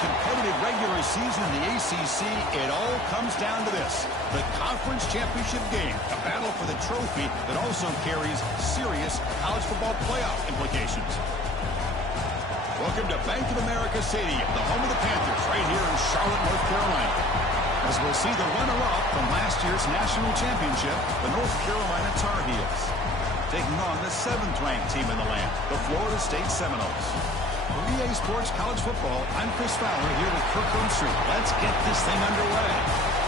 competitive regular season in the ACC, it all comes down to this: the conference championship game, a battle for the trophy that also carries serious college football playoff implications. Welcome to Bank of America Stadium, the home of the Panthers, right here in Charlotte, North Carolina. As we'll see the runner-up from last year's national championship, the North Carolina Tar Heels, taking on the 7th-ranked team in the land, the Florida State Seminoles. For EA Sports College Football, I'm Chris Fowler here with Kirk Herbstreit. Let's get this thing underway.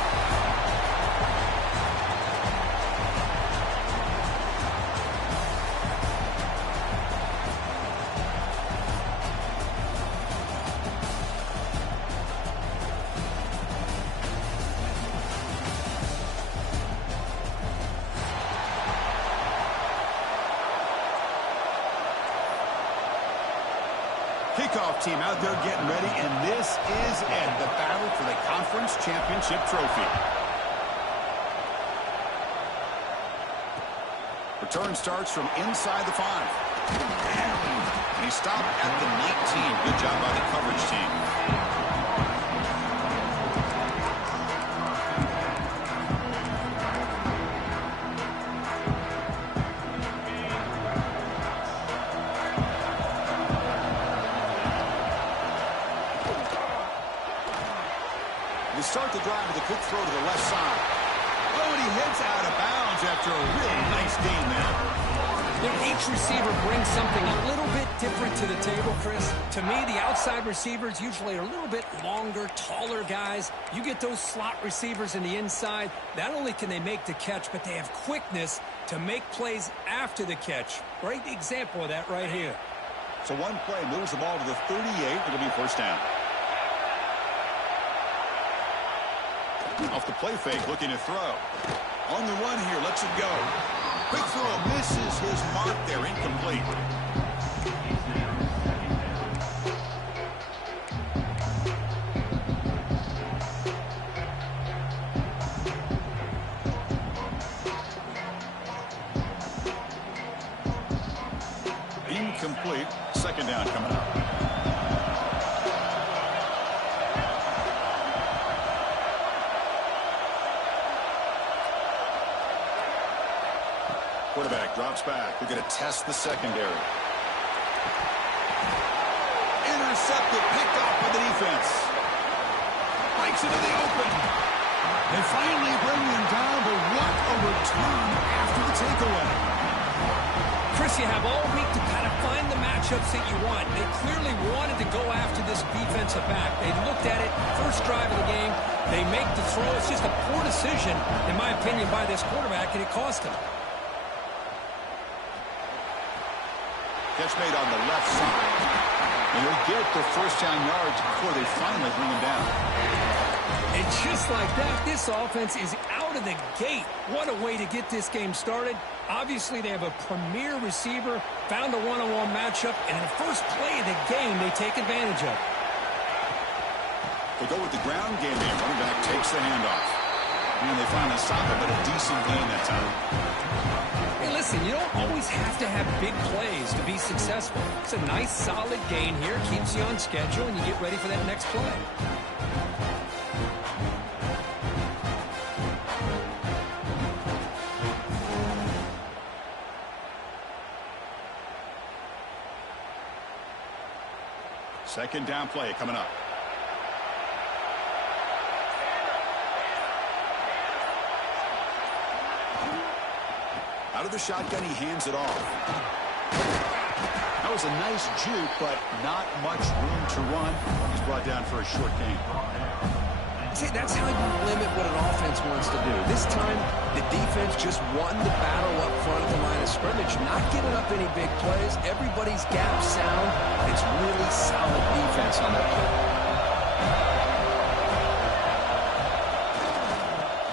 Kickoff team out there getting ready, and this is it, the battle for the conference championship trophy. Return starts from inside the 5. And he stopped at the 19. Good job by the coverage team. Start the drive with a quick throw to the left side. Oh, and he heads out of bounds after a really nice gain there. Each receiver brings something a little bit different to the table, Chris. To me, the outside receivers usually are a little bit longer, taller guys. You get those slot receivers in the inside, not only can they make the catch, but they have quickness to make plays after the catch. Great example of that right here. So one play moves the ball to the 38. It'll be first down. Off the play fake, looking to throw. On the run here, lets it go. Quick throw, misses his mark there, incomplete. Incomplete. Second down coming up. Quarterback drops back. We're going to test the secondary. Intercepted, picked off by the defense. Breaks into the open. They finally bring him down, but what a return after the takeaway. Chris, you have all week to kind of find the matchups that you want. They clearly wanted to go after this defensive back. They looked at it, first drive of the game. They make the throw. It's just a poor decision, in my opinion, by this quarterback, and it cost him. Catch made on the left side. And they'll get the first down yards before they finally bring him down. And just like that, this offense is out of the gate. What a way to get this game started. Obviously, they have a premier receiver, found a one-on-one matchup, and in the first play of the game, they take advantage of it. They go with the ground game here. Running back takes the handoff. And they finally stop it, but a decent gain that time. Hey, listen, you don't always have to have big plays to be successful. It's a nice, solid gain here. Keeps you on schedule, and you get ready for that next play. Second down play coming up. Out of the shotgun, he hands it off. That was a nice juke, but not much room to run. He's brought down for a short gain. See, that's how you limit what an offense wants to do. This time, the defense just won the battle up front at the line of scrimmage, not giving up any big plays. Everybody's gap sound. It's really solid defense on that play.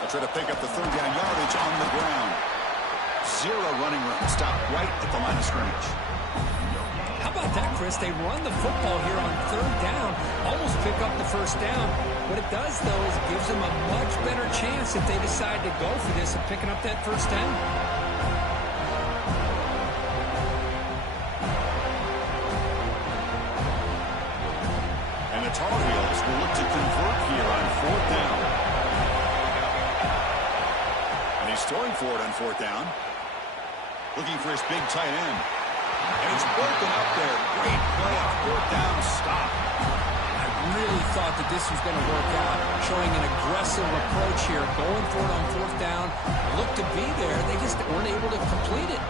They'll try to pick up the third down yardage on the ground. Zero running room. Stop right at the line of scrimmage. How about that, Chris? They run the football here on third down, almost pick up the first down. What it does, though, is it gives them a much better chance if they decide to go for this of picking up that first down. And the Tar Heels will look to convert here on 4th down. And he's throwing for it on 4th down. Looking for his big tight end. And it's broken up there. Great play on 4th down. Stop. I really thought that this was going to work out, showing an aggressive approach here, going for it on 4th down. Looked to be there. They just weren't able to complete it.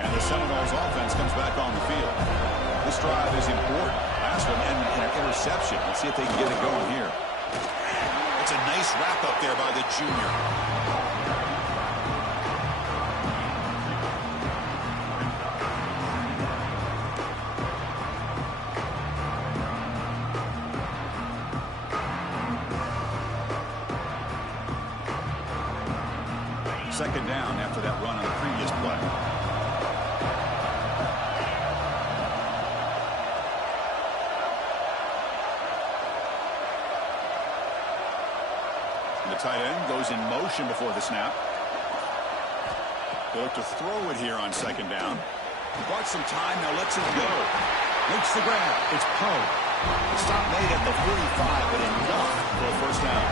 And the Seminoles offense comes back on the field. This drive is important. Last one ended in an interception. Let's see if they can get it going here. It's a nice wrap up there by the junior. Second down after that run on the previous play. And the tight end goes in motion before the snap. They look to throw it here on 2nd down. Bought some time, now lets it go. Makes the grab. It's Poe. The stop made at the 45, but enough for a 1st down.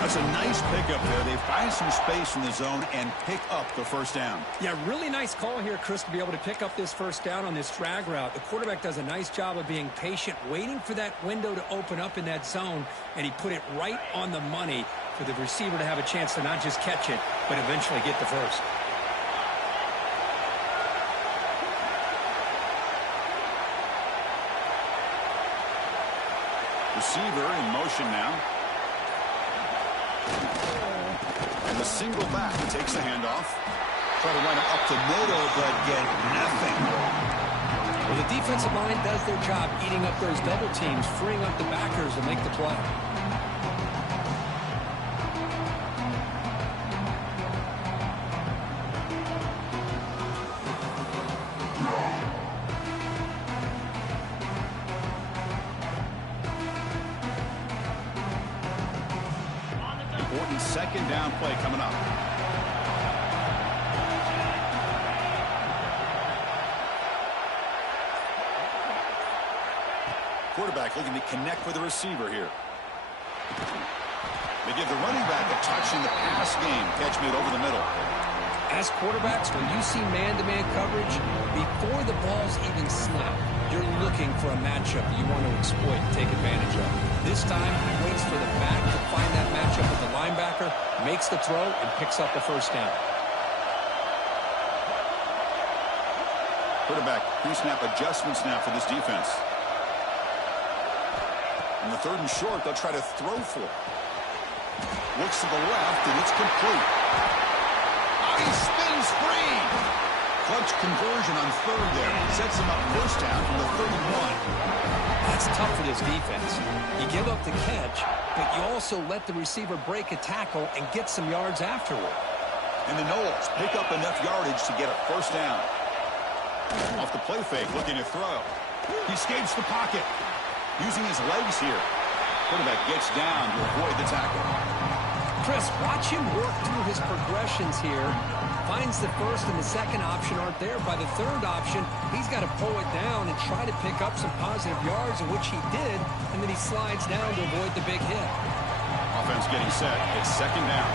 That's a nice pickup there. They find some space in the zone and pick up the 1st down. Yeah, really nice call here, Chris, to be able to pick up this 1st down on this drag route. The quarterback does a nice job of being patient, waiting for that window to open up in that zone, and he put it right on the money for the receiver to have a chance to not just catch it, but eventually get the first. Receiver in motion now. And the single back takes the handoff. Try to run it up the middle, but get nothing. Well, the defensive line does their job eating up those double teams, freeing up the backers to make the play. Important 2nd down play coming up. Quarterback looking to connect with the receiver here. They give the running back a touch in the pass game. Catch made over the middle. As quarterbacks, when you see man-to-man coverage, before the ball's even snapped, you're looking for a matchup that you want to exploit and take advantage of. This time, he waits for the back to find that matchup with the linebacker, makes the throw, and picks up the 1st down. Quarterback pre-snap adjustments now for this defense. On the 3rd and short, they'll try to throw for it. Looks to the left, and it's complete. He spins free. Clutch conversion on 3rd there. Sets him up 1st down from the 31. That's tough for this defense. You give up the catch, but you also let the receiver break a tackle and get some yards afterward. And the Noles pick up enough yardage to get a 1st down. Off the play fake, looking to throw. He escapes the pocket. Using his legs here. Quarterback gets down to avoid the tackle. Chris, watch him work through his progressions here. Finds the 1st and the 2nd option aren't there. By the 3rd option, he's got to pull it down and try to pick up some positive yards, in which he did, and then he slides down to avoid the big hit. Offense getting set. It's 2nd down.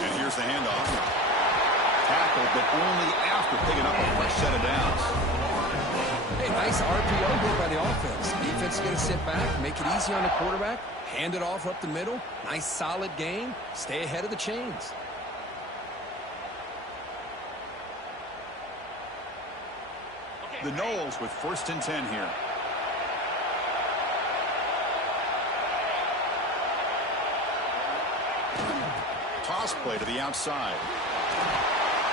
And here's the handoff. Tackled, but only after picking up a fresh set of downs. Hey, nice RPO here by the offense. Defense is going to sit back, make it easy on the quarterback, hand it off up the middle. Nice, solid game. Stay ahead of the chains. The Noles with 1st and 10 here. Toss play to the outside.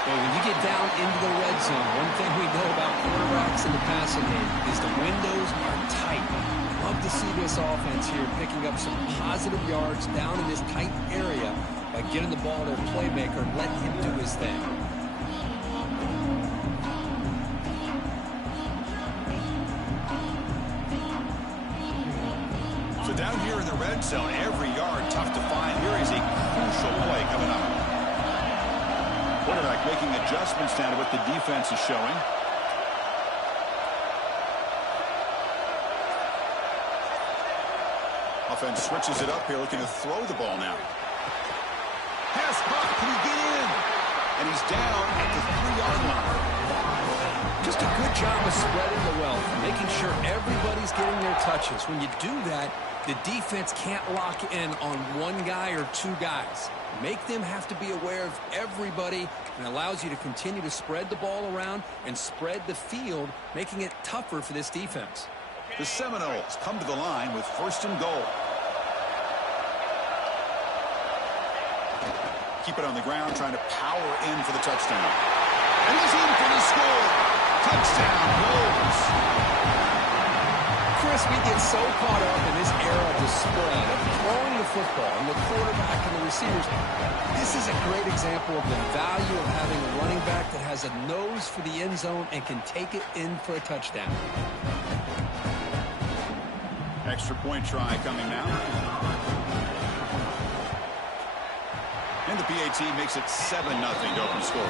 Well, when you get down into the red zone, one thing we know about quarterbacks in the passing game is the windows are tight. Love to see this offense here picking up some positive yards down in this tight area by getting the ball to their playmaker and letting him do his thing. So down here in the red zone, every yard tough to find. Here is a crucial play coming up. Quarterback making adjustments down to what the defense is showing. Offense switches it up here, looking to throw the ball now. Pass caught. Can he get in? And he's down at the 3-yard line. Just a good job of spreading the wealth, making sure everybody's getting their touches. When you do that, the defense can't lock in on one guy or two guys. Make them have to be aware of everybody, and allows you to continue to spread the ball around and spread the field, making it tougher for this defense. The Seminoles come to the line with 1st and goal. Keep it on the ground, trying to power in for the touchdown. And he's in for the score. Touchdown, Wolves. Chris, we get so caught up in this era of the spread, of throwing the football, and the quarterback and the receivers. This is a great example of the value of having a running back that has a nose for the end zone and can take it in for a touchdown. Extra point try coming now. And the PAT makes it 7-0 to open score.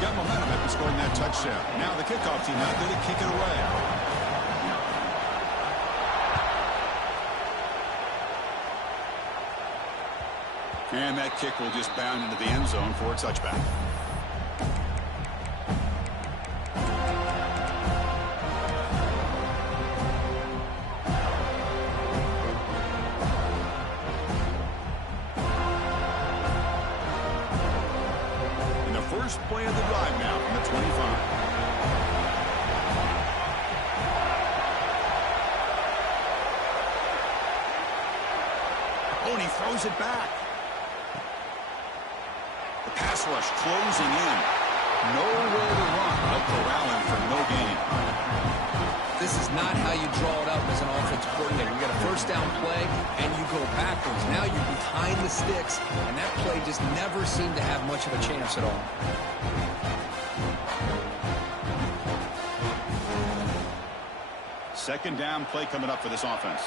Got momentum after scoring that touchdown. Now the kickoff team out there to kick it away. And that kick will just bound into the end zone for a touchback. First play of the drive now from the 25. Oh, and he throws it back. The pass rush closing in. Nowhere to run. They'll corral him for no gain. This is not how you draw it up as an offensive coordinator. You got a first down play, and you go backwards. Now you're behind the sticks, and that play just never seemed to have much of a chance at all. Second down play coming up for this offense.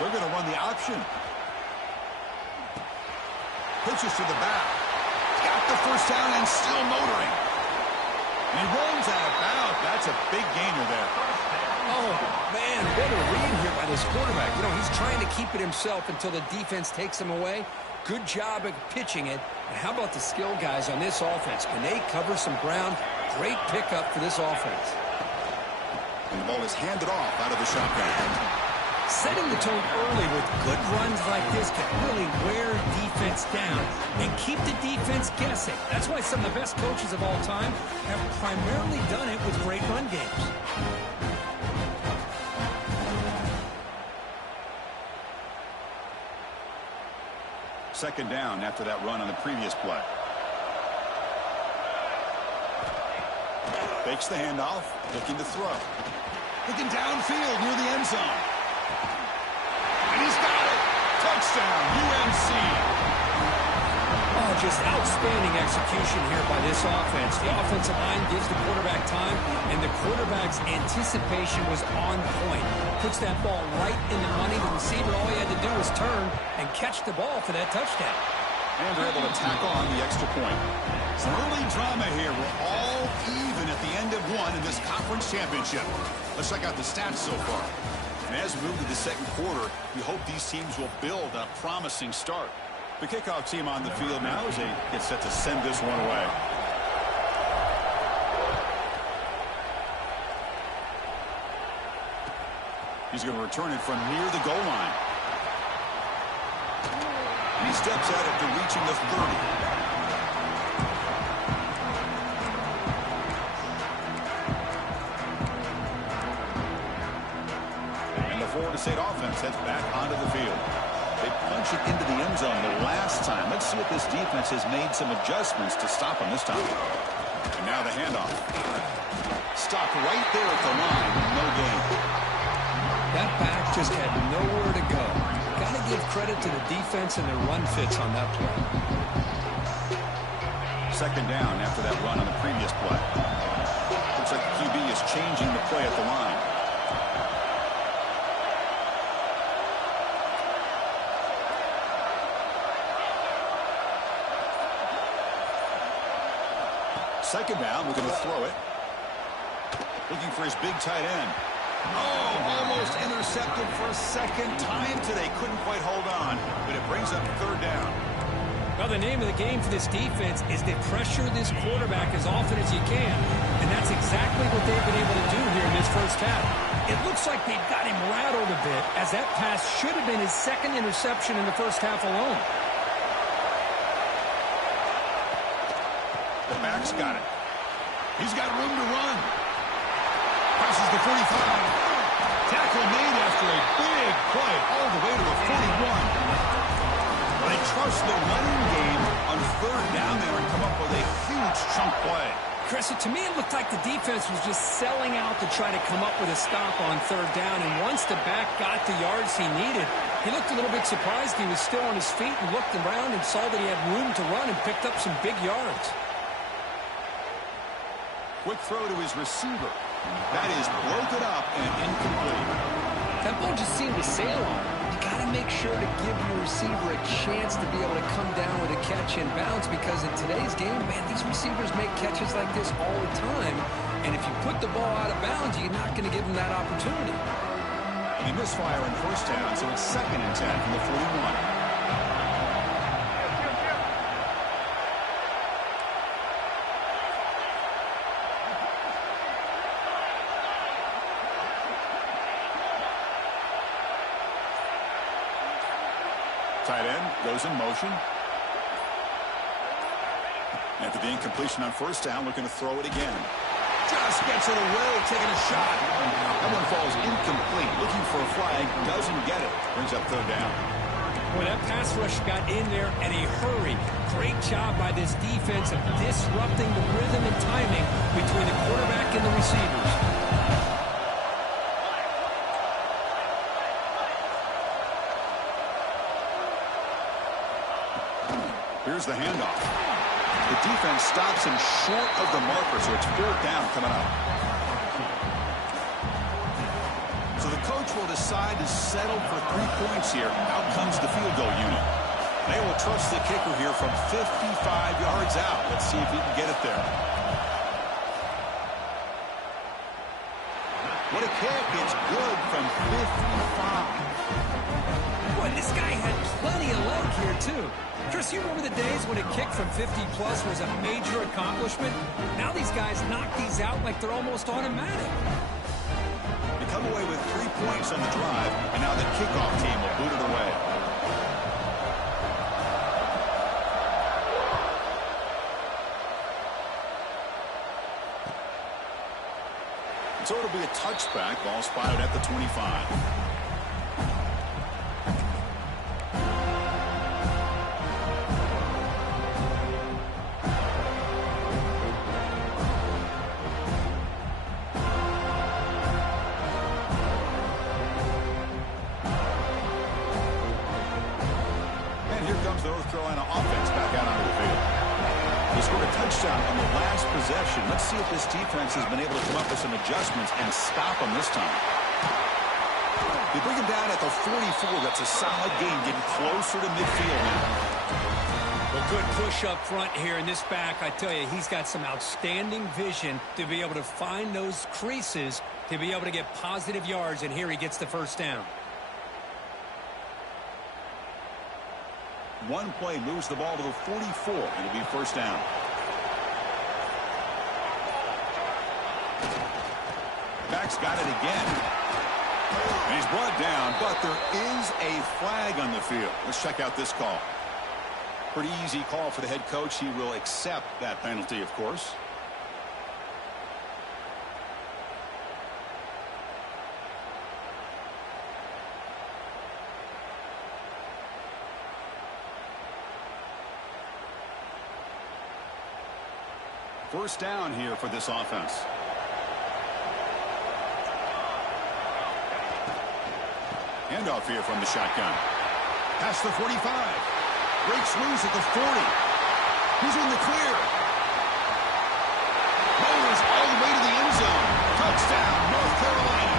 They're going to run the option. Pitches to the back. Got the first down and still motoring. And he rolls out of bounds. That's a big gainer there. Oh, man, what a read here by this quarterback. You know, he's trying to keep it himself until the defense takes him away. Good job at pitching it. And how about the skill guys on this offense? Can they cover some ground? Great pickup for this offense. And the ball is handed off out of the shotgun. Setting the tone early with good runs like this can really wear defense down and keep the defense guessing. That's why some of the best coaches of all time have primarily done it with great run games. Second down after that run on the previous play. Fakes the handoff, looking to throw. Looking downfield near the end zone. And he's got it. Touchdown, UNC. Oh, just outstanding execution here by this offense. The offensive line gives the quarterback time, and the quarterback's anticipation was on point. Puts that ball right in the money. The receiver, all he had to do was turn and catch the ball for that touchdown. And they're able to tack on the extra point. Some early drama here. We're all even at the end of one in this conference championship. Let's check out the stats so far. And as we move to the second quarter, we hope these teams will build a promising start. The kickoff team on the field now as they get set to send this one away. He's going to return it from near the goal line. And he steps out after reaching the 30. Florida State offense heads back onto the field. They punch it into the end zone the last time. Let's see if this defense has made some adjustments to stop them this time. And now the handoff. Stop right there at the line. No gain. That back just had nowhere to go. Got to give credit to the defense and their run fits on that play. Second down after that run on the previous play. Looks like the QB is changing the play at the line. Second down, looking to throw it. Looking for his big tight end. Oh, almost intercepted for a second time today. Couldn't quite hold on, but it brings up third down. Well, the name of the game for this defense is to pressure this quarterback as often as you can. And that's exactly what they've been able to do here in this first half. It looks like they've got him rattled a bit, as that pass should have been his second interception in the first half alone. The back's got it. He's got room to run. Passes the 45. Tackle made after a big play all the way to the 41. They trust the running game on third down there and come up with a huge chunk play. Chris, to me it looked like the defense was just selling out to try to come up with a stop on third down. And once the back got the yards he needed, he looked a little bit surprised he was still on his feet and looked around and saw that he had room to run and picked up some big yards. Quick throw to his receiver. That is broken up and incomplete. That ball just seemed to sail on him. You got to make sure to give your receiver a chance to be able to come down with a catch and bounce, because in today's game, man, these receivers make catches like this all the time. And if you put the ball out of bounds, you're not going to give them that opportunity. He misfire in first down, so it's 2nd and 10 from the 41. Tight end goes in motion. After the incompletion on first down, looking to throw it again. Just gets it away, taking a shot. That one falls incomplete. Looking for a flag, doesn't get it. Brings up third down. Boy, that pass rush got in there in a hurry. Great job by this defense of disrupting the rhythm and timing between the quarterback and the receivers. Here's the handoff. The defense stops him short of the marker, so it's 4th down coming up. So the coach will decide to settle for 3 points here. Out comes the field goal unit. They will trust the kicker here from 55 yards out. Let's see if he can get it there. What a kick. It's good from 55. Boy, this guy had plenty of leg here, too. Chris, you remember the days when a kick from 50-plus was a major accomplishment? Now these guys knock these out like they're almost automatic. They come away with 3 points on the drive, and now the kickoff team will boot it away. So it'll be a touchback. Ball spotted at the 25. North Carolina offense back out onto the field. He scored a touchdown on the last possession. Let's see if this defense has been able to come up with some adjustments and stop him this time. They bring him down at the 44. That's a solid gain, getting closer to midfield now. Well, good push up front here in this back. I tell you, he's got some outstanding vision to be able to find those creases, to be able to get positive yards, and here he gets the first down. One play moves the ball to the 44. It'll be first down. Back's got it again. And he's brought down, but there is a flag on the field. Let's check out this call. Pretty easy call for the head coach. He will accept that penalty, of course. First down here for this offense. Handoff here from the shotgun. Past the 45. Breaks loose at the 40. He's in the clear. Bowers all the way to the end zone. Touchdown, North Carolina.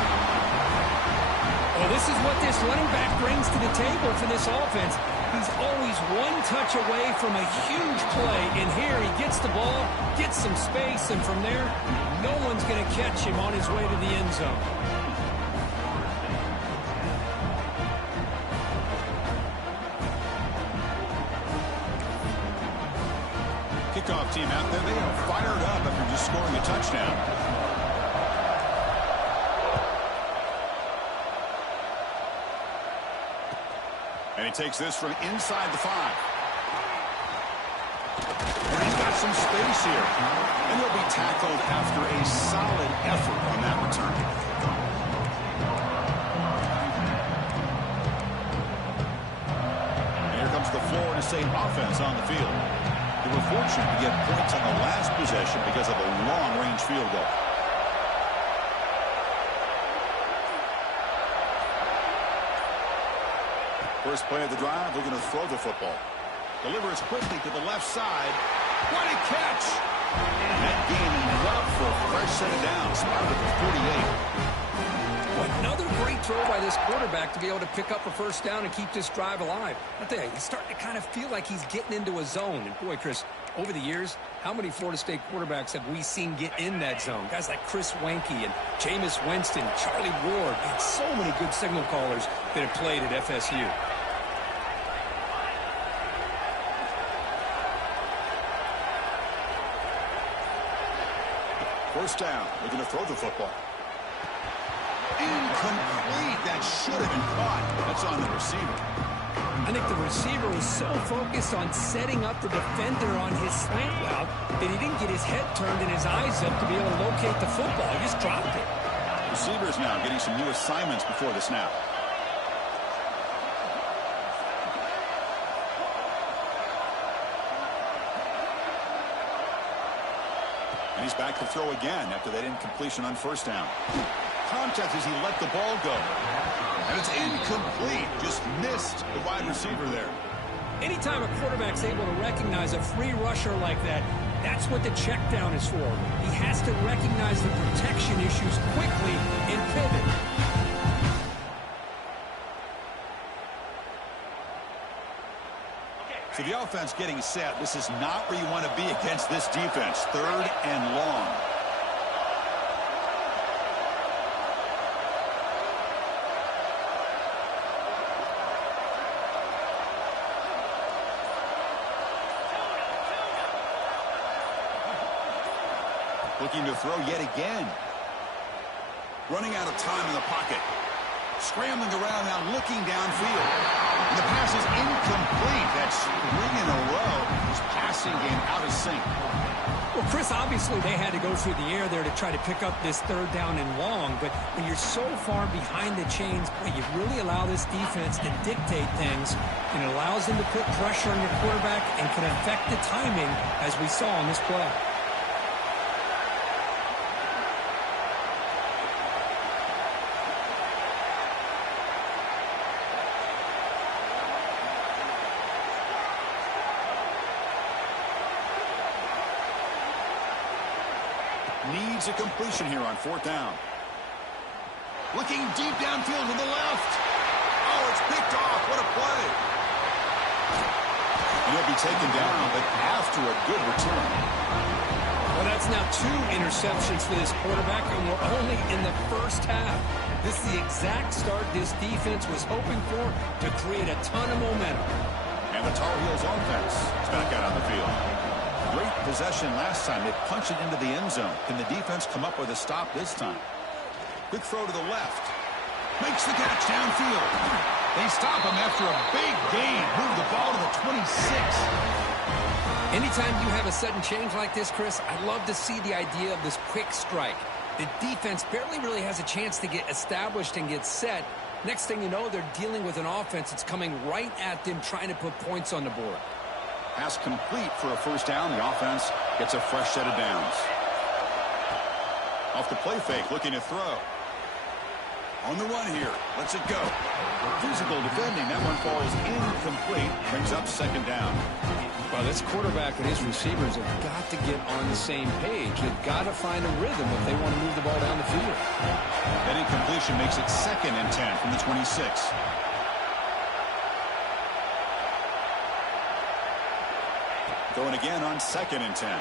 Well, this this is what this running back brings to the table for this offense. He's always one touch away from a huge play, and here he gets the ball, gets some space, and from there, no one's going to catch him on his way to the end zone. Kickoff team out there, they are fired up after just scoring a touchdown. And he takes this from inside the 5. And he's got some space here. And he'll be tackled after a solid effort on that return. And here comes the Florida State offense on the field. They were fortunate to get points on the last possession because of a long-range field goal. First play of the drive, we're going to throw the football. Delivers quickly to the left side. What a catch! And that game ended up for a fresh set of downs. Spotted at the 48. Another great throw by this quarterback to be able to pick up a first down and keep this drive alive. I tell you, he's starting to kind of feel like he's getting into a zone. And boy, Chris, over the years, how many Florida State quarterbacks have we seen get in that zone? Guys like Chris Wenke and Jameis Winston, Charlie Ward, and so many good signal callers that have played at FSU. First down, we're going to throw the football. Incomplete. That should have been caught. That's on the receiver. I think the receiver was so focused on setting up the defender on his slant route that he didn't get his head turned and his eyes up to be able to locate the football. He just dropped it. Receivers now getting some new assignments before the snap. And he's back to throw again after that incompletion on first down. Contact as he let the ball go. And it's incomplete. Just missed the wide receiver there. Anytime a quarterback's able to recognize a free rusher like that, that's what the check down is for. He has to recognize the protection issues quickly and pivot. So the offense getting set. This is not where you want to be against this defense. 3rd and long. Looking to throw yet again. Running out of time in the pocket. Scrambling around now, looking downfield. And the pass is incomplete. That's 3 in a row. His passing game out of sync. Well, Chris, obviously they had to go through the air there to try to pick up this 3rd down and long. But when you're so far behind the chains, boy, you really allow this defense to dictate things. And it allows them to put pressure on your quarterback and can affect the timing, as we saw on this play. Needs a completion here on 4th down. Looking deep downfield to the left. Oh, it's picked off. What a play. He'll be taken down, but after a good return. Well, that's now 2 interceptions for this quarterback, and we're only in the first half. This is the exact start this defense was hoping for to create a ton of momentum. And the Tar Heels offense is back out on the field. Great possession last time. They punched it into the end zone. Can the defense come up with a stop this time? Quick throw to the left. Makes the catch downfield. They stop him after a big gain. Move the ball to the 26. Anytime you have a sudden change like this, Chris, I love to see the idea of this quick strike. The defense barely really has a chance to get established and get set. Next thing you know, they're dealing with an offense that's coming right at them, trying to put points on the board. Pass complete for a first down. The offense gets a fresh set of downs. Off the play fake, looking to throw. On the run here. Lets it go. Physical defending. That one falls incomplete. Brings up second down. Well, this quarterback and his receivers have got to get on the same page. They've got to find a rhythm if they want to move the ball down the field. That incompletion makes it 2nd and 10 from the 26. Going again on 2nd and 10.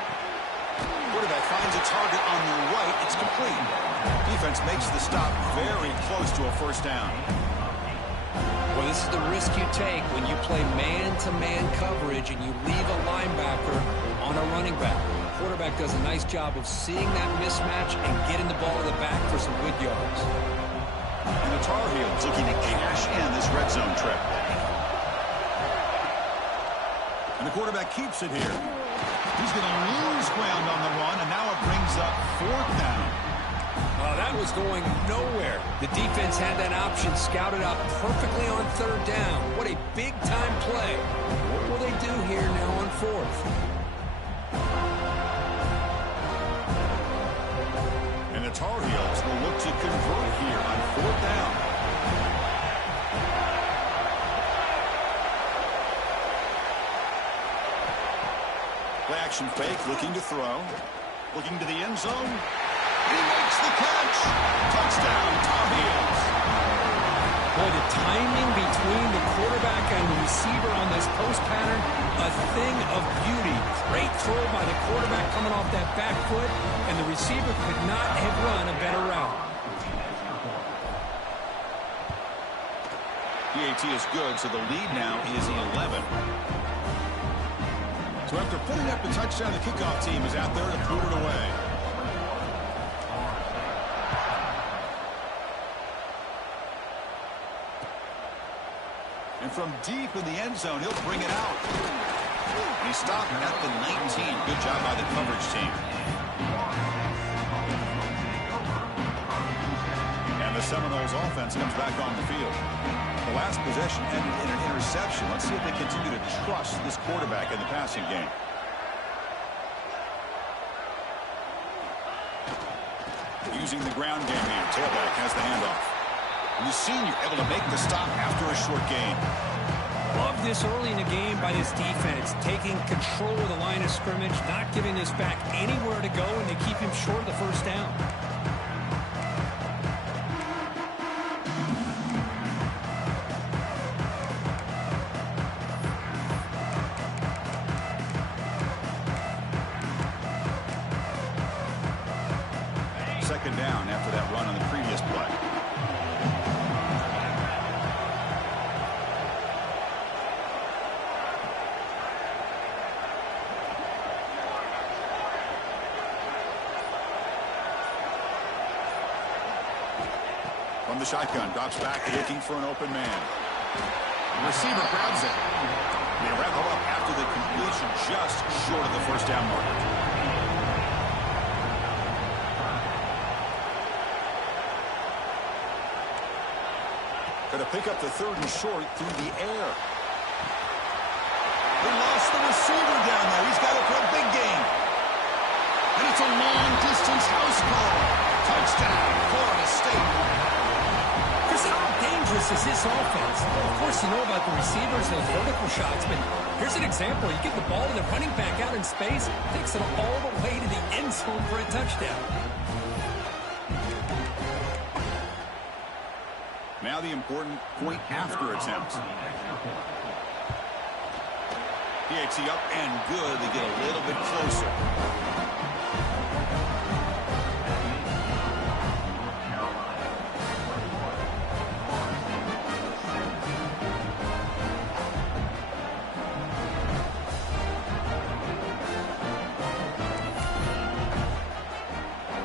Quarterback finds a target on the right. It's complete. Defense makes the stop very close to a first down. Well, this is the risk you take when you play man-to-man coverage and you leave a linebacker on a running back. The quarterback does a nice job of seeing that mismatch and getting the ball to the back for some good yards. And the Tar Heels looking to cash in this red zone trip. And the quarterback keeps it here. He's going to lose ground on the run, and now it brings up 4th down. That was going nowhere. The defense had that option scouted out perfectly on 3rd down. What a big-time play. What will they do here now on 4th? And the Tar Heels will look to convert here on 4th down. Play action fake, looking to throw. Looking to the end zone. He makes the catch. Touchdown, Tar Heels. Boy, the timing between the quarterback and the receiver on this post pattern, a thing of beauty. Great throw by the quarterback coming off that back foot, and the receiver could not have run a better route. PAT is good, so the lead now is 11. So after putting up the touchdown, the kickoff team is out there to put it away. And from deep in the end zone, he'll bring it out. And he stopped at the 19. Good job by the coverage team. And the Seminoles offense comes back on the field. The last possession ended in an interception. Let's see if they continue to trust this quarterback in the passing game. Using the ground game here. Tailback has the handoff. And the senior able to make the stop after a short gain. Love this early in the game by this defense, taking control of the line of scrimmage, not giving this back anywhere to go, and they keep him short of the first down. Second down after that run on the previous play. From the shotgun, drops back, looking for an open man. The receiver grabs it. They wrap him up after the completion, just short of the first down marker. Going to pick up the 3rd and short through the air. They lost the receiver down there. He's got it for a big gain. And it's a long-distance house call. Touchdown, Florida State. Chris, how dangerous is this offense? Well, of course, you know about the receivers, those vertical shots, but here's an example. You get the ball to the running back out in space, takes it all the way to the end zone for a touchdown. Now the important point after attempt. PAT up and good. They get a little bit closer.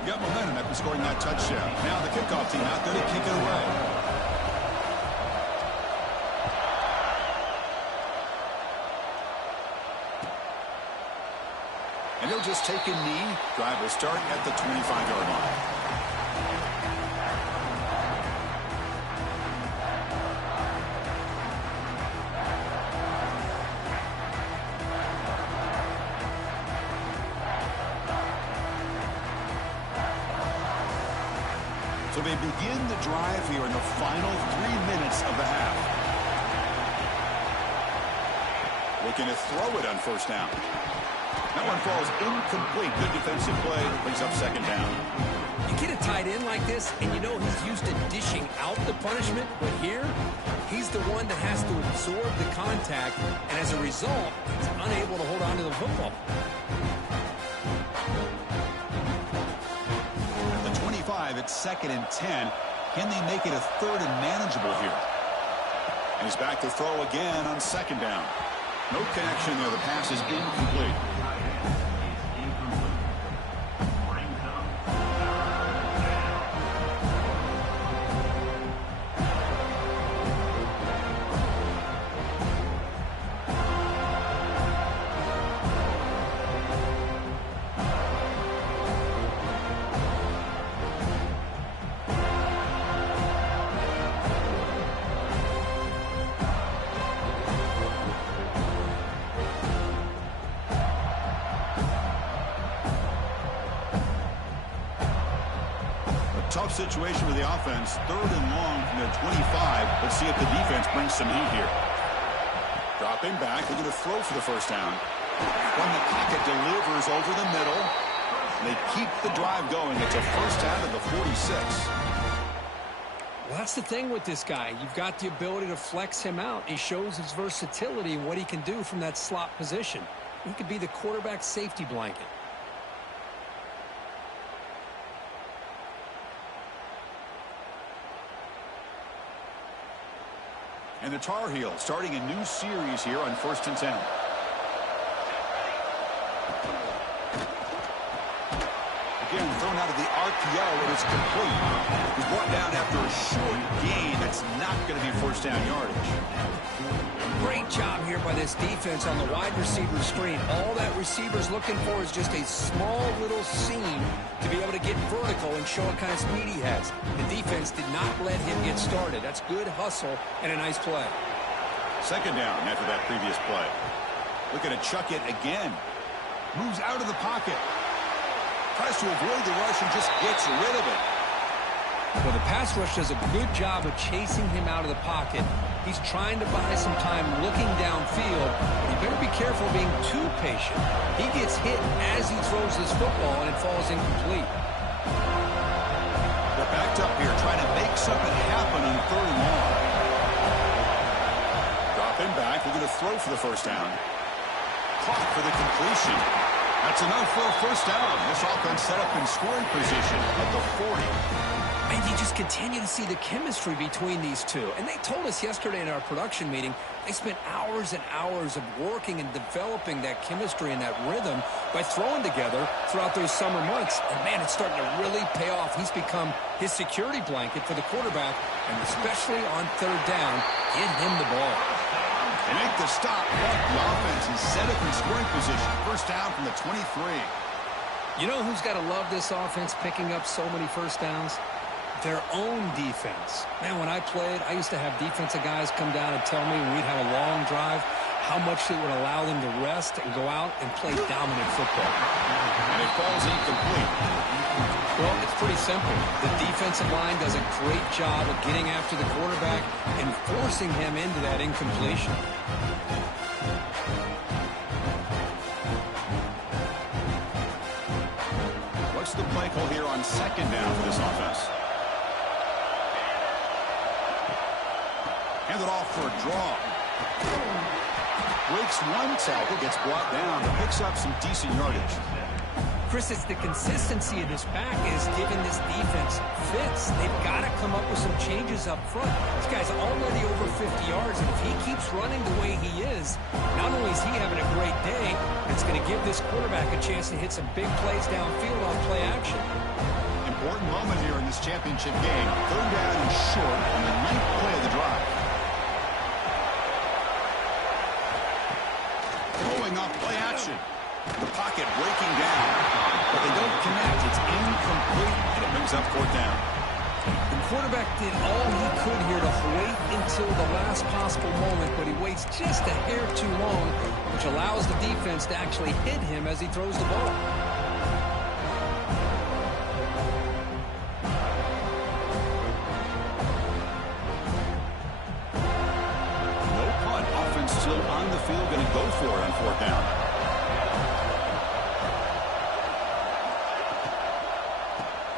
Got momentum after scoring that touchdown. Now the kickoff team out there to kick it away. And they'll just take a knee. Drive will start at the 25-yard line. So So they begin the drive here in the final 3 minutes of the half. Looking to throw it on first down. That one falls incomplete. Good defensive play that brings up second down. You get a tight end like this, and you know he's used to dishing out the punishment, but here, he's the one that has to absorb the contact, and as a result, he's unable to hold on to the football. At the 25, it's 2nd and 10. Can they make it a 3rd and manageable here? And he's back to throw again on second down. No connection there. The pass is incomplete. Tough situation with the offense. 3rd and long from their 25. Let's see if the defense brings some heat here. Dropping back. They're going to throw for the first down. When the pocket delivers over the middle, they keep the drive going. It's a first down at the 46. Well, that's the thing with this guy. You've got the ability to flex him out. He shows his versatility and what he can do from that slot position. He could be the quarterback safety blanket. And the Tar Heels starting a new series here on 1st and 10. Again, thrown out of the RPO, and it's complete. He's brought down after a short gain. That's not going to be first down yardage. Great job here by this defense on the wide receiver screen. All that receiver's looking for is just a small little seam to be able to get vertical and show what kind of speed he has. The defense did not let him get started. That's good hustle and a nice play. Second down after that previous play. Looking to chuck it again. Moves out of the pocket. Tries to avoid the rush and just gets rid of it. Well, the pass rush does a good job of chasing him out of the pocket. He's trying to buy some time looking downfield. But you better be careful being too patient. He gets hit as he throws this football, and it falls incomplete. They're backed up here trying to make something happen on 3rd and long. Dropping back. We're going to throw for the first down. Clock for the completion. That's enough for a first down. This offense set up in scoring position at the 40. And you just continue to see the chemistry between these two. And they told us yesterday in our production meeting, they spent hours and hours of working and developing that chemistry and that rhythm by throwing together throughout those summer months. And, man, it's starting to really pay off. He's become his security blanket for the quarterback, and especially on 3rd down, get him the ball. They make the stop, but the offense is set up in scoring position. First down from the 23. You know who's got to love this offense picking up so many first downs? Their own defense. Man, when I played, I used to have defensive guys come down and tell me when we'd have a long drive how much it would allow them to rest and go out and play dominant football. And it falls incomplete. Well, it's pretty simple. The defensive line does a great job of getting after the quarterback and forcing him into that incompletion. What's the play call here on second down for this offense? Hand it off for a draw. Breaks one tackle, gets brought down, but picks up some decent yardage. Chris, it's the consistency of this pack is giving this defense fits. They've got to come up with some changes up front. This guy's already over 50 yards, and if he keeps running the way he is, not only is he having a great day, but it's going to give this quarterback a chance to hit some big plays downfield on play action. Important moment here in this championship game. 3rd down and short on the 9th play of the drive. Throwing off play action. The pocket breaking down, but they don't connect. It's incomplete, and it brings up 4th down. The quarterback did all he could here to wait until the last possible moment, but he waits just a hair too long, which allows the defense to actually hit him as he throws the ball. backfield going to go for it on 4th down.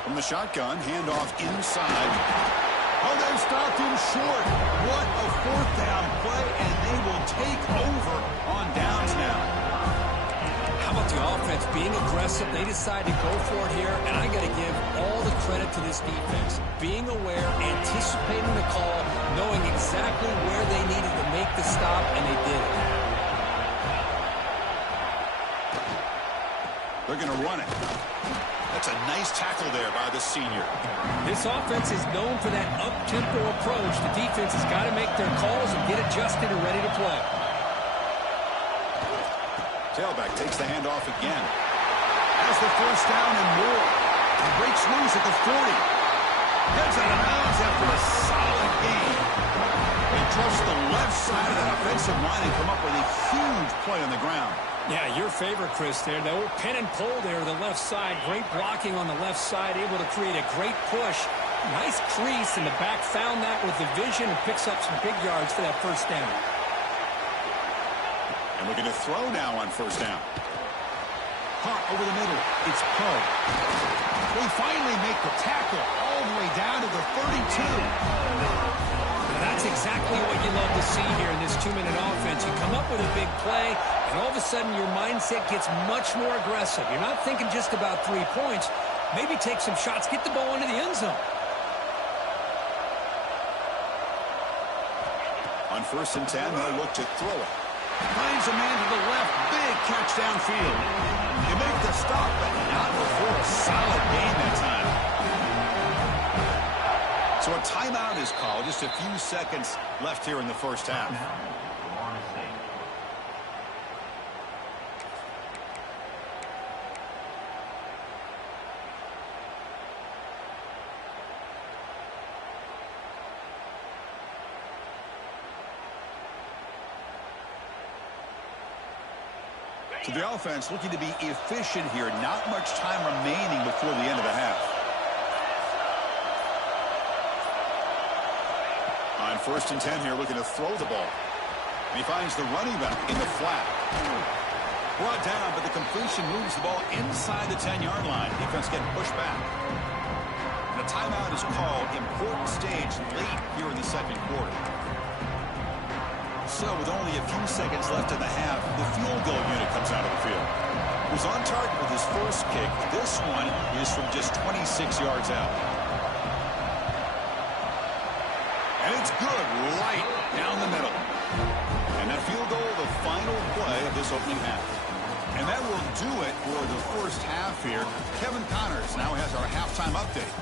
From the shotgun, handoff inside. Oh, they've stopped him short. What a 4th down play, and they will take over on downs now. How about the offense being aggressive? They decide to go for it here, and I got to give all the credit to this defense. Being aware, anticipating the call, knowing exactly where they needed to make the stop, and they did it. They're going to run it. That's a nice tackle there by the senior. This offense is known for that up-tempo approach. The defense has got to make their calls and get adjusted and ready to play. Tailback takes the handoff again. Has the 1st down and more. He breaks loose at the 40. Heads out of bounds after a solid gain. They trust the left side of that offensive line and come up with a huge play on the ground. Yeah, your favorite, Chris, there. The old pin and pull there, the left side. Great blocking on the left side, able to create a great push. Nice crease, and the back found that with the vision and picks up some big yards for that 1st down. And looking to throw now on 1st down. Hot over the middle. It's Poe. They finally make the tackle all the way down to the 32. That's exactly what you love to see here in this 2-minute offense. You come up with a big play, and all of a sudden your mindset gets much more aggressive. You're not thinking just about 3 points. Maybe take some shots, get the ball into the end zone. On 1st and 10, they'll look to throw it. Finds a man to the left. Big catch downfield. You make the stop, but not before a solid gain that time. So a timeout is called. Just a few seconds left here in the 1st half. So the offense looking to be efficient here. Not much time remaining before the end of the half. On 1st and 10 here, looking to throw the ball. And he finds the running back in the flat. Brought down, but the completion moves the ball inside the 10-yard line. Defense getting pushed back. The timeout is called. Important stage late here in the 2nd quarter. So with only a few seconds left in the half, the field goal unit comes out of the field. He was on target with his 1st kick. This one is from just 26 yards out. And it's good, right down the middle. And that field goal, the final play of this opening half. And that will do it for the 1st half here. Kevin Connors now has our halftime update.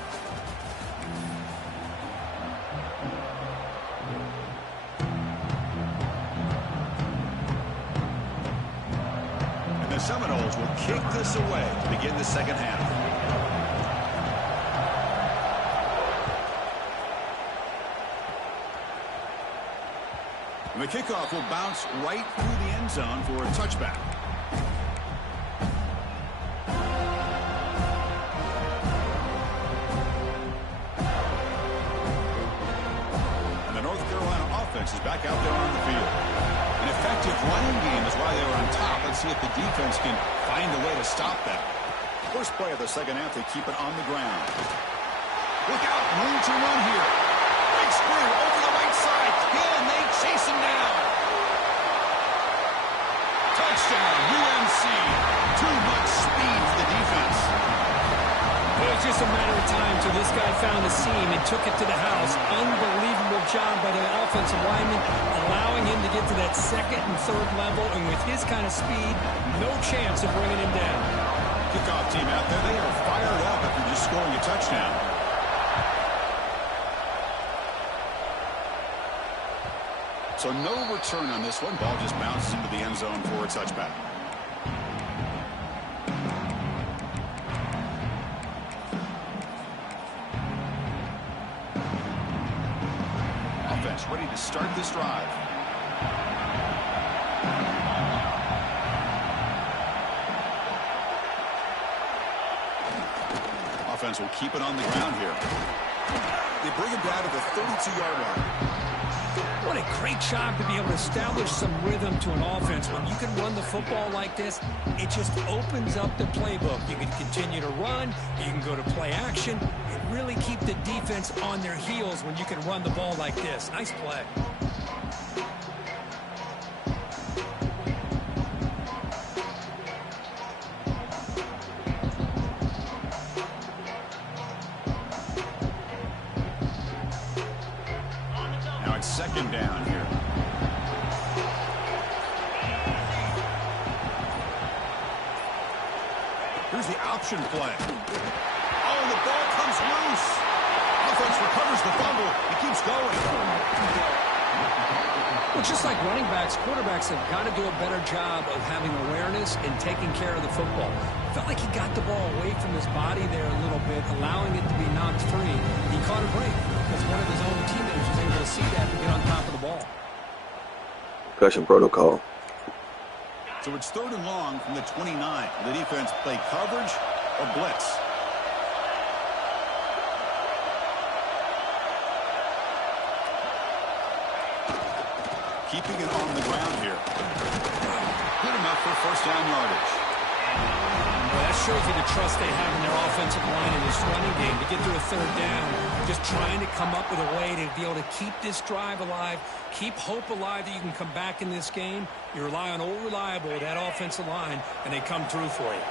And the Seminoles will kick this away to begin the 2nd half. And the kickoff will bounce right through the end zone for a touchback. And the North Carolina offense is back out there on the field. An effective running game is why they were on top. Let's see if the defense can find a way to stop that. First play of the 2nd half, they keep it on the ground. Look out, room to run here. Big screw over the right side. Can they chase him down? Touchdown, UNC. Too much speed for the defense. It was just a matter of time till this guy found the seam and took it to the house. Unbelievable job by the offensive lineman, allowing him to get to that 2nd and 3rd level, and with his kind of speed, no chance of bringing him down. Kickoff team out there, they are fired up after just scoring a touchdown. So no return on this one. Ball just bounces into the end zone for a touchback. Offense ready to start this drive. Offense will keep it on the ground here. They bring him down to the 32-yard line. What a great job to be able to establish some rhythm to an offense. When you can run the football like this, it just opens up the playbook. You can continue to run. You can go to play action and really keep the defense on their heels when you can run the ball like this. Nice play. Second down here. Here's the option play. Oh, the ball comes loose. Offense recovers the fumble. He keeps going. Well, just like running backs, quarterbacks have got to do a better job of having awareness and taking care of the football. Felt like he got the ball away from his body there a little bit, allowing it to be knocked free. He caught a break because one of his own teammates was able to see that and get on top of the ball. Concussion protocol. So it's 3rd and long from the 29. The defense play coverage or blitz. Keeping it on the ground here. Good enough for first down yardage. Well, that shows you the trust they have in their offensive line in this running game to get to a 3rd down. Just trying to come up with a way to be able to keep this drive alive, keep hope alive that you can come back in this game. You rely on old reliable, that offensive line, and they come through for you.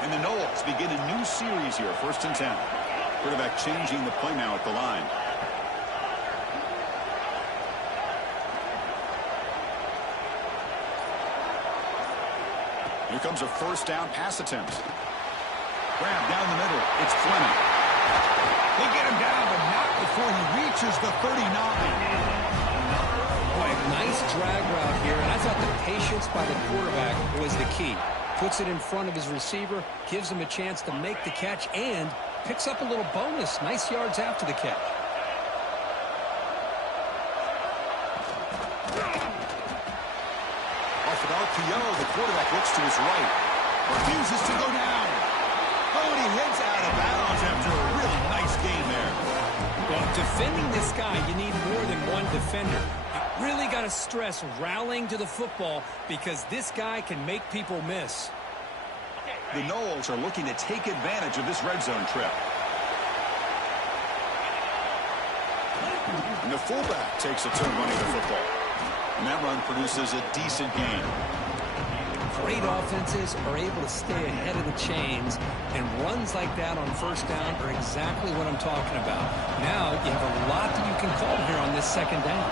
And the Knowles begin a new series here, 1st and 10. Quarterback changing the play now at the line. Here comes a 1st down pass attempt. Grab down the middle. It's Fleming. They get him down, but not before he reaches the 39. Boy, nice drag route here, and I thought the patience by the quarterback was the key. Puts it in front of his receiver, gives him a chance to make the catch, and picks up a little bonus. Nice yards after the catch. Off an RPO, the quarterback looks to his right. Refuses to go down. Oh, and he heads out of bounds after a really nice game there. Well, defending this guy, you need more than one defender. You really got to stress rallying to the football because this guy can make people miss. The Knowles are looking to take advantage of this red zone trip. And the fullback takes a turn running the football. And that run produces a decent gain. Great offenses are able to stay ahead of the chains, and runs like that on 1st down are exactly what I'm talking about. Now you have a lot that you can call here on this 2nd down.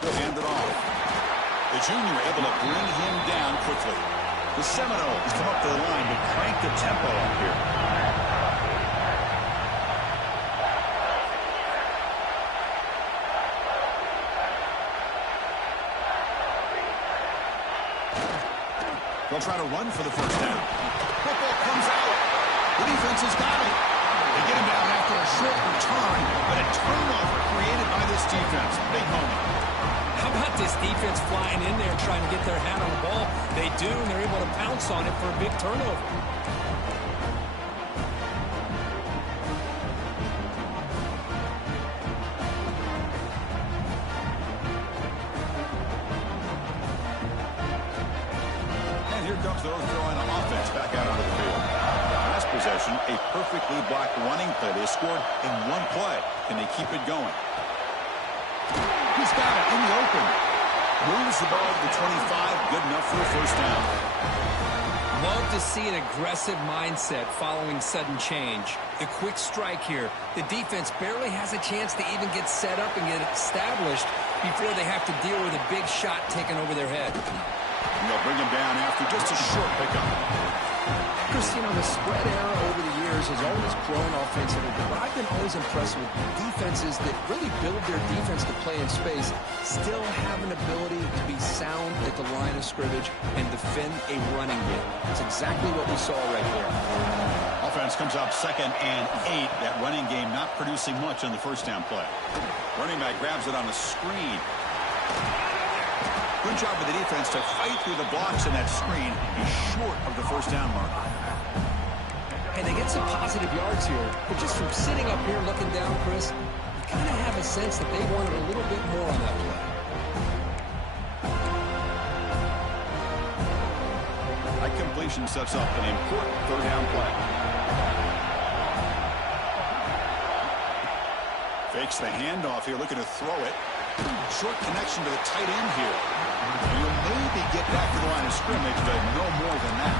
He'll hand it off. The junior able to bring him down quickly. The Seminoles come up to the line to crank the tempo up here. They'll try to run for the 1st down. Football comes out. The defense has got it. They get him down after a short return, but a turnover created by this defense. Big moment. How about this defense flying in there trying to get their hat on the ball? They do, and they're able to pounce on it for a big turnover. Comes those throwing offense back out onto the field. Last possession, a perfectly blocked running play. They scored in one play. Can they keep it going? He's got it in the open. Moves the ball to the 25. Good enough for a 1st down. Love to see an aggressive mindset following sudden change. The quick strike here. The defense barely has a chance to even get set up and get established before they have to deal with a big shot taken over their head. And they'll bring him down after just a short pickup. Chris, you know, the spread era over the years has always grown offensively, but I've been always impressed with defenses that really build their defense to play in space, still have an ability to be sound at the line of scrimmage and defend a running game. That's exactly what we saw right there. Offense comes up 2nd and 8. That running game not producing much on the 1st down play. Running back grabs it on the screen. Good job of the defense to fight through the blocks in that screen. He's short of the 1st down marker. Hey, they get some positive yards here, but just from sitting up here looking down, Chris, you kind of have a sense that they wanted a little bit more on that play. That completion sets up an important third down play. Fakes the handoff here, looking to throw it. Short connection to the tight end here. You'll maybe get back to the line of scrimmage, but no more than that.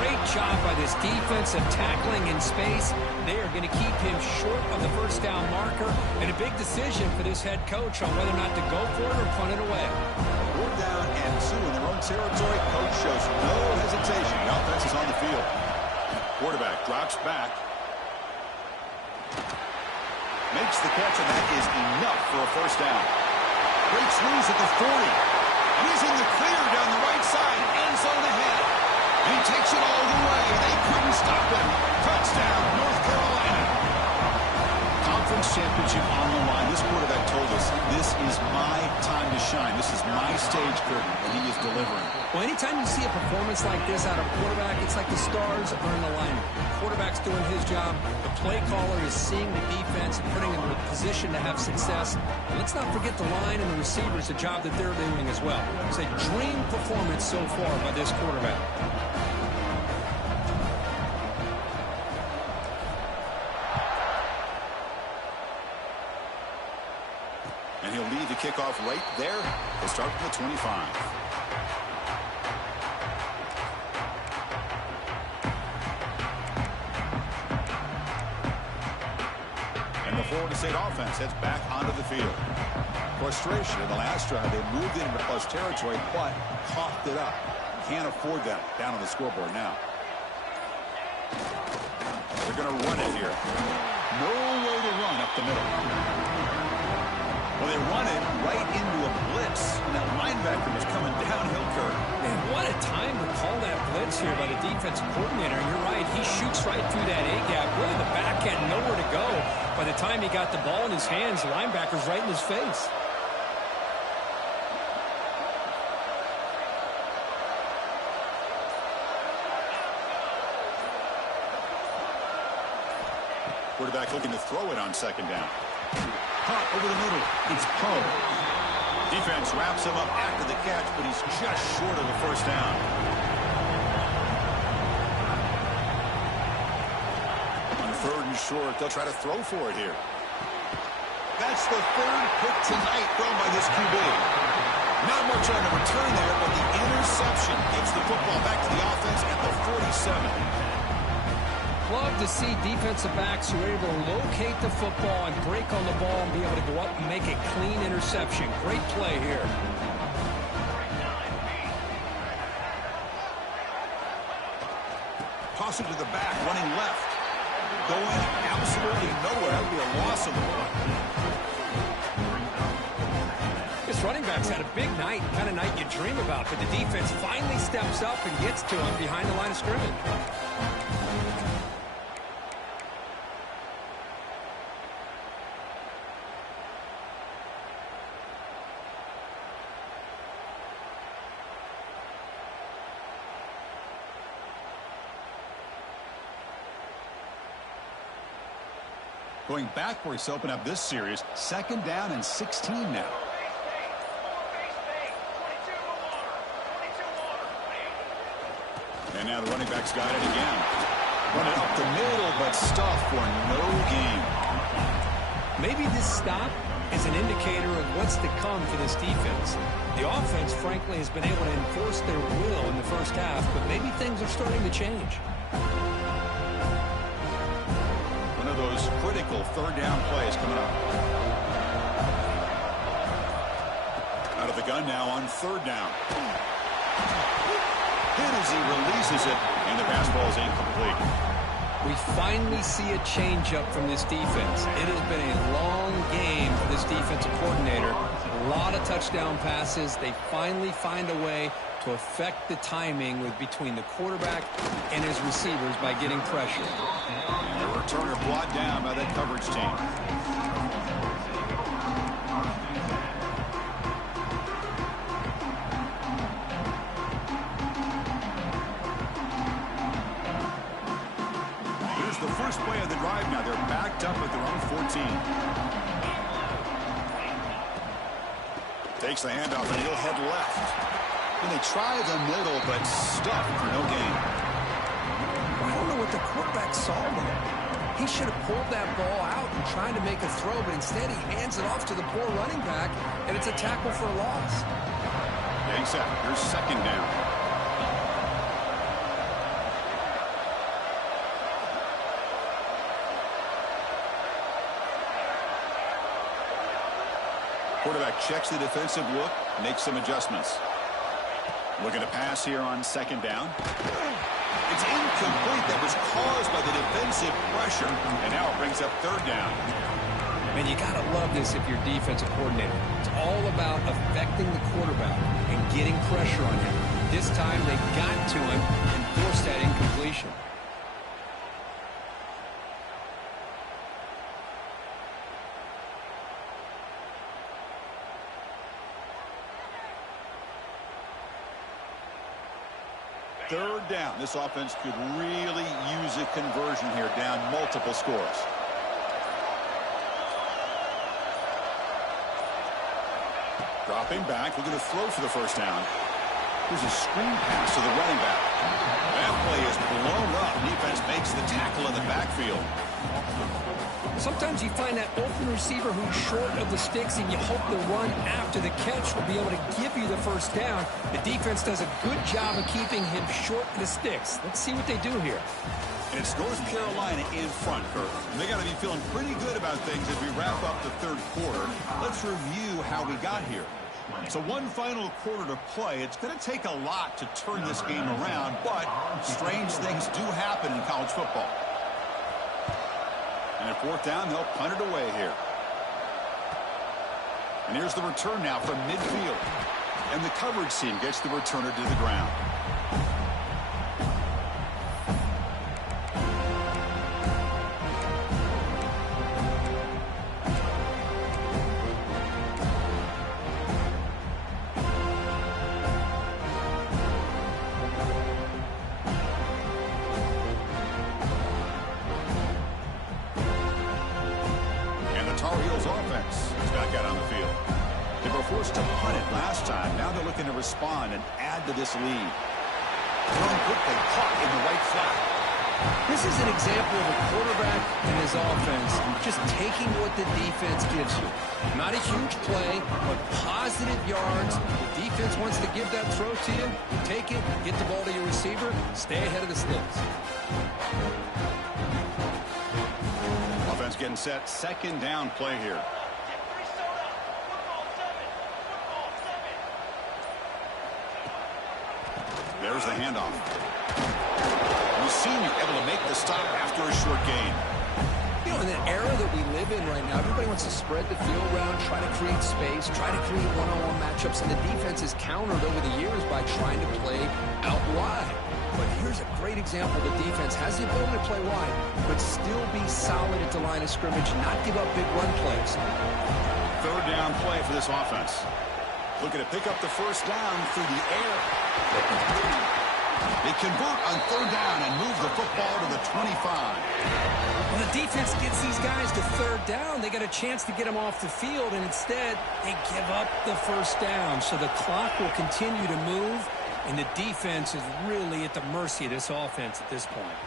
Great job by this defense of tackling in space. They are going to keep him short of the first down marker, and a big decision for this head coach on whether or not to go for it or punt it away. 4th down and 2 in their own territory. Coach shows no hesitation. The offense is on the field. Quarterback drops back. Makes the catch, and that is enough for a first down. Breaks loose at the 40. And he's in the clear down the right side. End zone ahead. And he takes it all the way. They couldn't stop him. Touchdown, North Carolina. Conference championship on the line. This quarterback told us, this is my time to shine. This is my stage curtain, and he is delivering. Well, anytime you see a performance like this out of a quarterback, it's like the stars are in alignment. The quarterback's doing his job. The play caller is seeing the defense and putting them in a position to have success. And let's not forget the line and the receivers, the job that they're doing as well. It's a dream performance so far by this quarterback. And he'll lead the kickoff right there. They start from the 25. And the Florida State offense heads back onto the field. Frustration in the last drive. They moved into plus territory, but coughed it up. Can't afford that down on the scoreboard now. They're going to run it here. No way to run up the middle. Well, they run it right into a blitz. And that linebacker was coming downhill curve. Man, what a time to call that blitz here by the defensive coordinator. You're right. He shoots right through that A-gap. Really, the back had nowhere to go. By the time he got the ball in his hands, the linebacker's right in his face. Quarterback looking to throw it on second down. Hot over the middle. It's Poe. Defense wraps him up after the catch, but he's just short of the first down. On 3rd and short, they'll try to throw for it here. That's the 3rd pick tonight thrown by this QB. Not much on the return there, but the interception gives the football back to the offense at the 47. Love to see defensive backs who are able to locate the football and break on the ball and be able to go up and make a clean interception. Great play here. Toss it to the back, running left. Going absolutely nowhere. That would be a loss of the ball. This running back's had a big night, kind of night you dream about, but the defense finally steps up and gets to him behind the line of scrimmage. Going backwards to open up this series. 2nd down and 16 now. And now the running back's got it again. Run it up the middle, but stuffed for no gain. Maybe this stop is an indicator of what's to come for this defense. The offense, frankly, has been able to enforce their will in the first half, but maybe things are starting to change. One of those critical 3rd down plays coming up. Out of the gun now on 3rd down. Hit as he releases it, and the pass ball is incomplete. We finally see a change-up from this defense. It has been a long game for this defensive coordinator. A lot of touchdown passes. They finally find a way to affect the timing between the quarterback and his receivers by getting pressure. And the returner brought down by that coverage team. picked up at their own 14. Takes the handoff, and he'll head left. And they try the middle, but stuffed for no gain. I don't know what the quarterback saw there. He should have pulled that ball out and tried to make a throw, but instead he hands it off to the poor running back, and it's a tackle for a loss. Getting set. Here's second down. Quarterback checks the defensive look, makes some adjustments. Looking to pass here on second down. It's incomplete. That was caused by the defensive pressure. And now it brings up third down. Man, you got to love this if you're defensive coordinator. It's all about affecting the quarterback and getting pressure on him. This time they got to him and forced that incompletion. Third down. This offense could really use a conversion here, down multiple scores. Dropping back, looking to throw for the first down. Here's a screen pass to the running back. That play is blown up. Defense makes the tackle in the backfield. Sometimes you find that open receiver who's short of the sticks, and you hope the run after the catch will be able to give you the first down. The defense does a good job of keeping him short of the sticks. Let's see what they do here. And it's North Carolina in front, Kurt. They got to be feeling pretty good about things as we wrap up the third quarter. Let's review how we got here. So one final quarter to play. It's going to take a lot to turn this game around, but strange things do happen in college football. And at fourth down, they'll punt it away here. And here's the return now from midfield. And the coverage team gets the returner to the ground. Respond and add to this lead. Thrown quickly, caught in the right flat. This is an example of a quarterback and his offense just taking what the defense gives you. Not a huge play, but positive yards. The defense wants to give that throw to you. You take it, get the ball to your receiver, stay ahead of the sticks. Offense getting set. Second down play here. There's the handoff. Senior able to make the stop after a short gain. You know, in the era that we live in right now, everybody wants to spread the field around, try to create space, try to create one-on-one matchups, and the defense is countered over the years by trying to play out wide. But here's a great example. The defense has the ability to play wide, but still be solid at the line of scrimmage and not give up big run plays. Third down play for this offense. Looking to pick up the first down through the air. They convert on third down and move the football to the 25. When the defense gets these guys to third down, they got a chance to get them off the field, and instead they give up the first down. So the clock will continue to move, and the defense is really at the mercy of this offense at this point.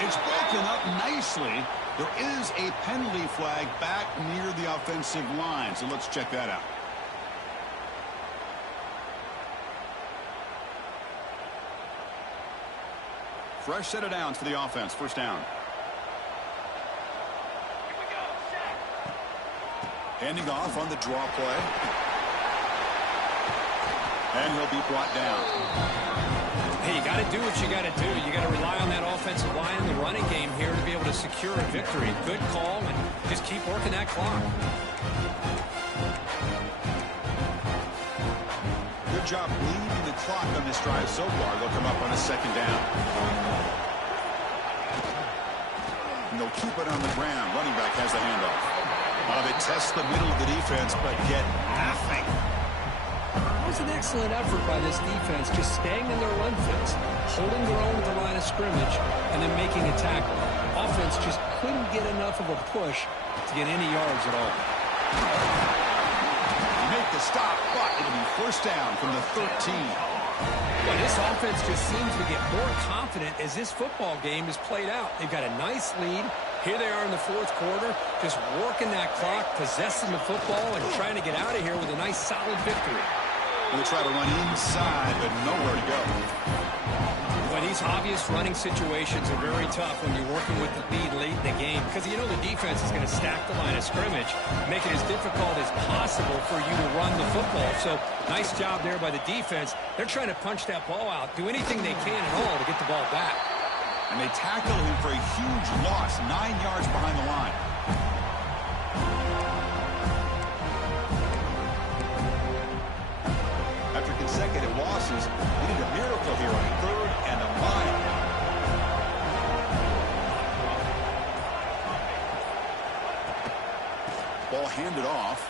It's broken up nicely. There is a penalty flag back near the offensive line, so let's check that out. Fresh set of downs for the offense. First down. Handing off on the draw play. And he'll be brought down. Hey, you got to do what you got to do. You got to rely on that offensive line and the running game here to be able to secure a victory. Good call, and just keep working that clock. Good job leading the clock on this drive so far. They'll come up on a second down. And they'll keep it on the ground. Running back has the handoff. They test the middle of the defense, but get nothing. That was an excellent effort by this defense, just staying in their run fits, holding their own at the line of scrimmage, and then making a tackle. offense just couldn't get enough of a push to get any yards at all. You make the stop, but it'll be first down from the 13. Well, this offense just seems to get more confident as this football game is played out. They've got a nice lead. Here they are in the fourth quarter, just working that clock, possessing the football, and trying to get out of here with a nice, solid victory. They try to run inside, but nowhere to go. Well, these obvious running situations are very tough when you're working with the lead late in the game because you know the defense is going to stack the line of scrimmage, make it as difficult as possible for you to run the football. So nice job there by the defense. They're trying to punch that ball out, do anything they can at all to get the ball back. And they tackle him for a huge loss, 9 yards behind the line. After consecutive losses, we need a miracle here on 3rd and a mile. Ball handed off.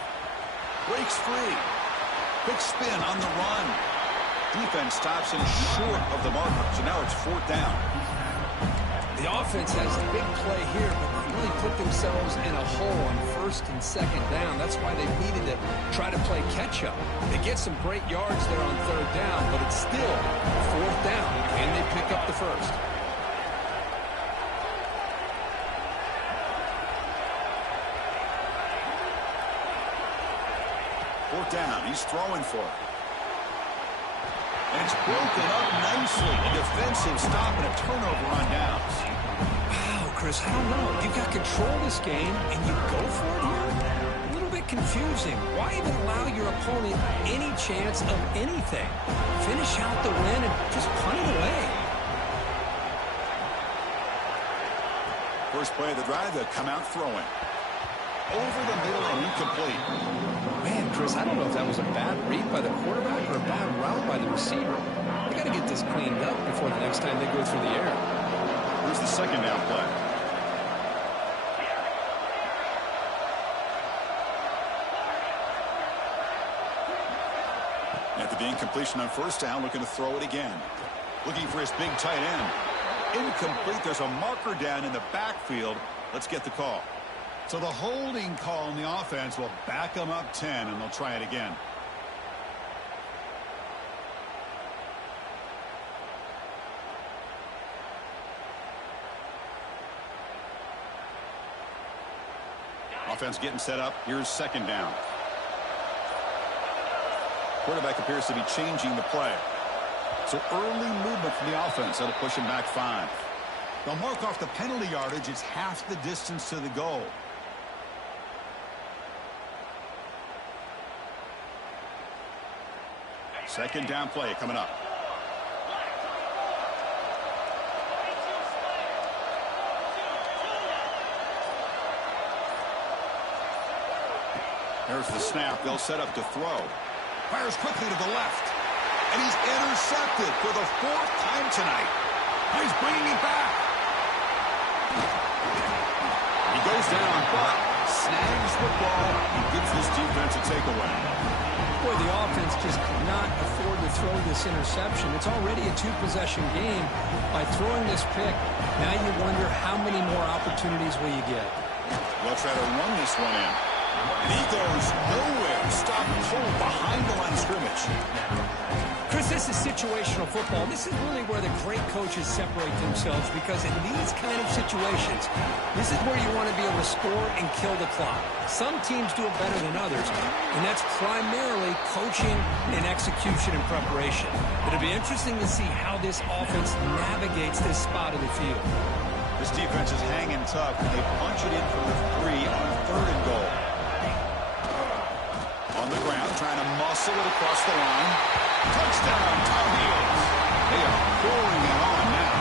Breaks free. Quick spin on the run. Defense stops him short of the marker, so now it's 4th down. The offense has a big play here, but they really put themselves in a hole on 1st and 2nd down. That's why they needed to try to play catch-up. They get some great yards there on 3rd down, but it's still 4th down, and they pick up the 1st. Fourth down, he's throwing for it. And it's broken up nicely. A defensive stop and a turnover on downs. Wow, Chris, I don't know. You've got control of this game, and you go for it here? A little bit confusing. Why even allow your opponent any chance of anything? Finish out the win and just punt it away. First play of the drive, they'll come out throwing. Over the middle and incomplete. Man, Chris, I don't know if that was a bad read by the quarterback or a bad route by the receiver. They got to get this cleaned up before the next time they go through the air. Here's the 2nd down play. After the incompletion on 1st down, looking to throw it again. Looking for his big tight end. Incomplete. There's a marker down in the backfield. Let's get the call. So the holding call on the offense will back them up 10, and they'll try it again. Offense getting set up. Here's 2nd down. Quarterback appears to be changing the play. So early movement from the offense. That'll push him back 5. They'll mark off the penalty yardage. It's half the distance to the goal. Second down play coming up. There's the snap. They'll set up to throw. Fires quickly to the left. And he's intercepted for the 4th time tonight. He's bringing it back. He goes down, but snags the ball and gives this defense a takeaway. Boy, the offense just could not afford to throw this interception. It's already a 2-possession game. By throwing this pick, now you wonder how many more opportunities will you get. They'll try to run this one in. And he goes nowhere. Stop cold behind the line of scrimmage. Chris, this is situational football. This is really where the great coaches separate themselves because in these kind of situations, this is where you want to be able to score and kill the clock. Some teams do it better than others, and that's primarily coaching and execution and preparation. It'll be interesting to see how this offense navigates this spot of the field. This defense is hanging tough, and they punch it in from the 3 on 3rd and goal. On the ground, trying to muscle it across the line. Touchdown, Tar Heels. They are pouring it on now.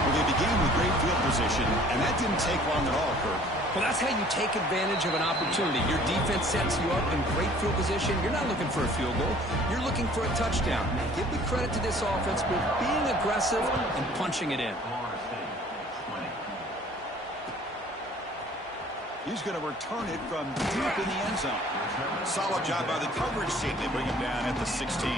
Well, they began with great field position, and that didn't take long at all, Kurt. Well, that's how you take advantage of an opportunity. Your defense sets you up in great field position. You're not looking for a field goal. You're looking for a touchdown. Give the credit to this offense for being aggressive and punching it in. He's going to return it from deep in the end zone. Solid job by the coverage team. They bring him down at the 16.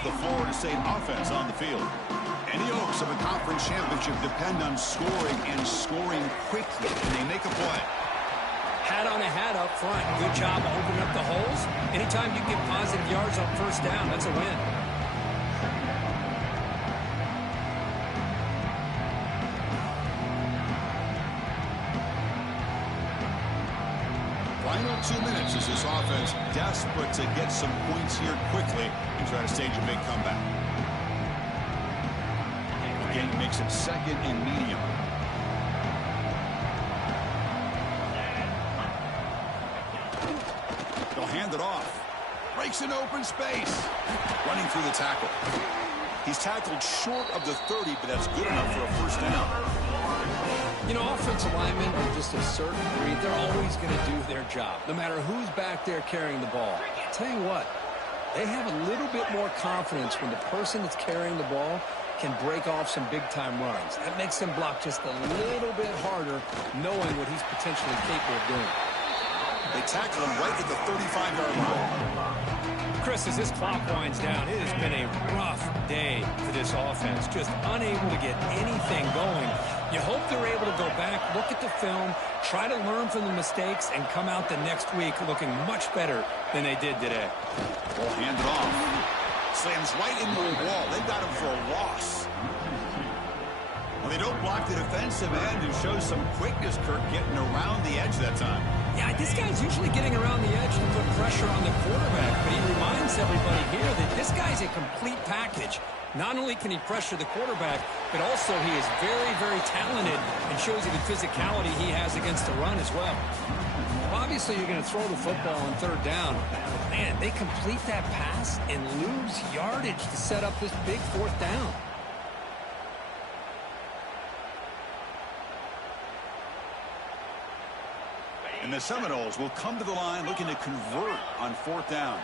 has the Florida State offense on the field. Any hopes of a conference championship depend on scoring and scoring quickly. Can they make a play? Hat on a hat up front. Good job opening up the holes. Anytime you get positive yards on first down, that's a win. Final 2 minutes as this offense desperate to get some points here quickly and try to stage a big comeback. Again, makes it second and medium. They'll hand it off. Breaks an open space. Running through the tackle. He's tackled short of the 30, but that's good enough for a first down. You know, offensive linemen are just a certain breed. They're always going to do their job, no matter who's back there carrying the ball. I'll tell you what, they have a little bit more confidence when the person that's carrying the ball can break off some big-time runs. That makes them block just a little bit harder, knowing what he's potentially capable of doing. They tackle him right at the 35-yard line. Chris, as this clock winds down, it has been a rough day for this offense. Just unable to get anything going. You hope they're able to go back, look at the film, try to learn from the mistakes, and come out the next week looking much better than they did today. Ball handed off. Slams right into a wall. They've got him for a loss. Well, they don't block the defensive end and show some quickness, Kirk, getting around the edge that time. Yeah, this guy's usually getting around the edge to put pressure on the quarterback, but he reminds everybody here that this guy's a complete package. Not only can he pressure the quarterback, but also he is very, very talented and shows you the physicality he has against the run as well. Obviously, you're going to throw the football on third down. Man, they complete that pass and lose yardage to set up this big fourth down. And the Seminoles will come to the line looking to convert on fourth down.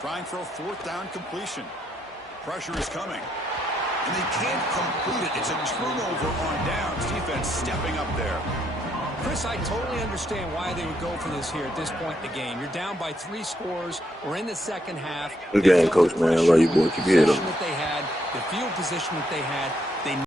Trying for a fourth down completion. Pressure is coming. And they can't complete it. It's a turnover on downs. Defense stepping up there. Chris, I totally understand why they would go for this here at this point in the game. You're down by 3 scores. We're in the second half. Good game, Coach, man. I love you, boy. Keep your head up. The field position that they had, they